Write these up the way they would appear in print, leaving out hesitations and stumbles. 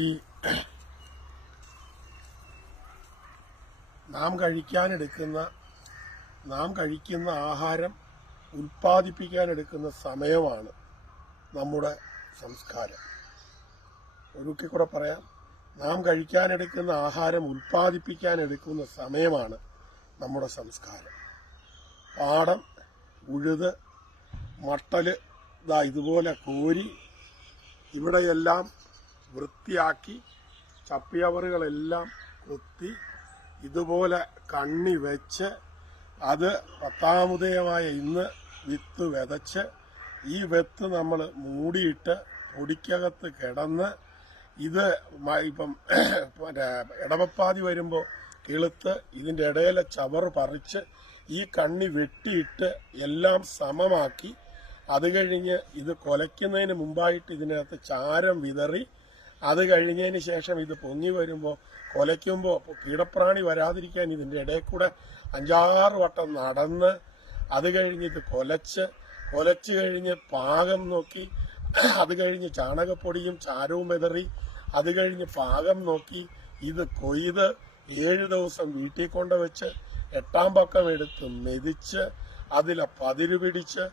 ഈ നാം കഴിക്കുന്ന ആഹാരം ഉൽപ്പാദിപ്പിക്കാനെടുക്കുന്ന സമയമാണ് നമ്മുടെ സംസ്കാരം. ഒരിക്കൽ കൂടെ പറയാം, നാം കഴിക്കാനെടുക്കുന്ന ആഹാരം ഉൽപ്പാദിപ്പിക്കാനെടുക്കുന്ന സമയമാണ് നമ്മുടെ സംസ്കാരം. പാടം ഉഴുത് മട്ടല് ഇതുപോലെ കോരി ഇവിടെയെല്ലാം വൃത്തിയാക്കി ചപ്പിയവറുകളെല്ലാം കൊത്തി ഇതുപോലെ കണ്ണി വെച്ച് അത് പത്താമുദയമായ ഇന്ന് വിത്ത് വിതച്ച് ഈ വിത്ത് നമ്മൾ മൂടിയിട്ട് പൊടിക്കകത്ത് കിടന്ന് ഇത് ഇപ്പം ഇടവപ്പാതി വരുമ്പോൾ കിളുത്ത് ഇതിൻ്റെ ഇടയിലെ ചവറ് പറിച്ച് ഈ കണ്ണി വെട്ടിയിട്ട് എല്ലാം സമമാക്കി അത് കഴിഞ്ഞ് ഇത് കൊലയ്ക്കുന്നതിന് മുമ്പായിട്ട് ഇതിനകത്ത് ചാരം വിതറി അത് കഴിഞ്ഞതിന് ശേഷം ഇത് പൊങ്ങി വരുമ്പോൾ കൊലയ്ക്കുമ്പോൾ കീടപ്രാണി വരാതിരിക്കാൻ ഇതിൻ്റെ ഇടയിൽ കൂടെ 5-6 വട്ടം നടന്ന് അത് കഴിഞ്ഞ് ഇത് കൊലച്ച് കഴിഞ്ഞ് പാകം നോക്കി അത് കഴിഞ്ഞ് ചാണകപ്പൊടിയും ചാരവും വിതറി അത് കഴിഞ്ഞ് പാകം നോക്കി ഇത് കൊയ്ത് 7 ദിവസം വീട്ടിൽ കൊണ്ടുവച്ച് 8-ാം പക്കം എടുത്ത് മെതിച്ച് അതിലെ പതിര് പിടിച്ച്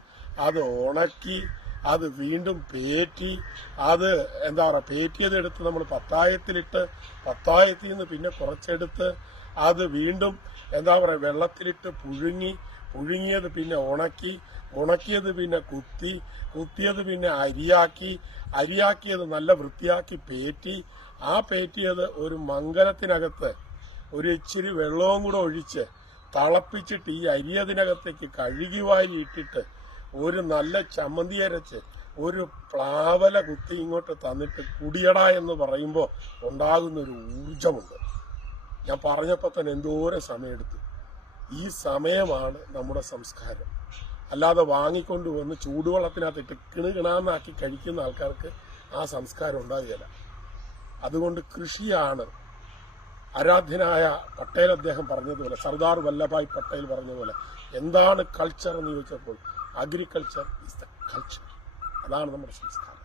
അത് ഉണക്കി അത് വീണ്ടും പേറ്റി അത് പേറ്റിയതെടുത്ത് നമ്മൾ പത്തായത്തിലിട്ട് പത്തായത്തിൽ നിന്ന് പിന്നെ കുറച്ചെടുത്ത് അത് വീണ്ടും വെള്ളത്തിലിട്ട് പുഴുങ്ങിയത് പിന്നെ ഉണക്കിയത് പിന്നെ കുത്തിയത് പിന്നെ അരിയാക്കിയത് നല്ല വൃത്തിയാക്കി പേറ്റി ആ പേറ്റിയത് ഒരു മംഗലത്തിനകത്ത് ഒരു ഇച്ചിരി വെള്ളവും കൂടെ ഒഴിച്ച് തിളപ്പിച്ചിട്ട് ഈ അരിയതിനകത്തേക്ക് കഴുകി വാരി ഇട്ടിട്ട് ഒരു നല്ല ചമ്മന്തി അരച്ച് ഒരു പ്ലാവല കുത്തി ഇങ്ങോട്ട് തന്നിട്ട് കുടിയട എന്ന് പറയുമ്പോൾ ഉണ്ടാകുന്നൊരു ഊർജമുണ്ട്. ഞാൻ പറഞ്ഞപ്പോൾ തന്നെ എന്തോരം സമയമെടുത്തു. ഈ സമയമാണ് നമ്മുടെ സംസ്കാരം. അല്ലാതെ വാങ്ങിക്കൊണ്ടുവന്ന് ചൂടുവെള്ളത്തിനകത്തിട്ട് കിണാന്നാക്കി കഴിക്കുന്ന ആൾക്കാർക്ക് ആ സംസ്കാരം ഉണ്ടാകുകയില്ല. അതുകൊണ്ട് കൃഷിയാണ് ആരാധ്യനായ പട്ടേൽ അദ്ദേഹം പറഞ്ഞതുപോലെ, സർദാർ വല്ലഭായ് പട്ടേൽ പറഞ്ഞതുപോലെ, എന്താണ് കൾച്ചർ എന്ന് ചോദിച്ചപ്പോൾ അഗ്രികൾച്ചർ ഈസ് ദ കൾച്ചർ. അതാണ് നമ്മുടെ സംസ്കാരം.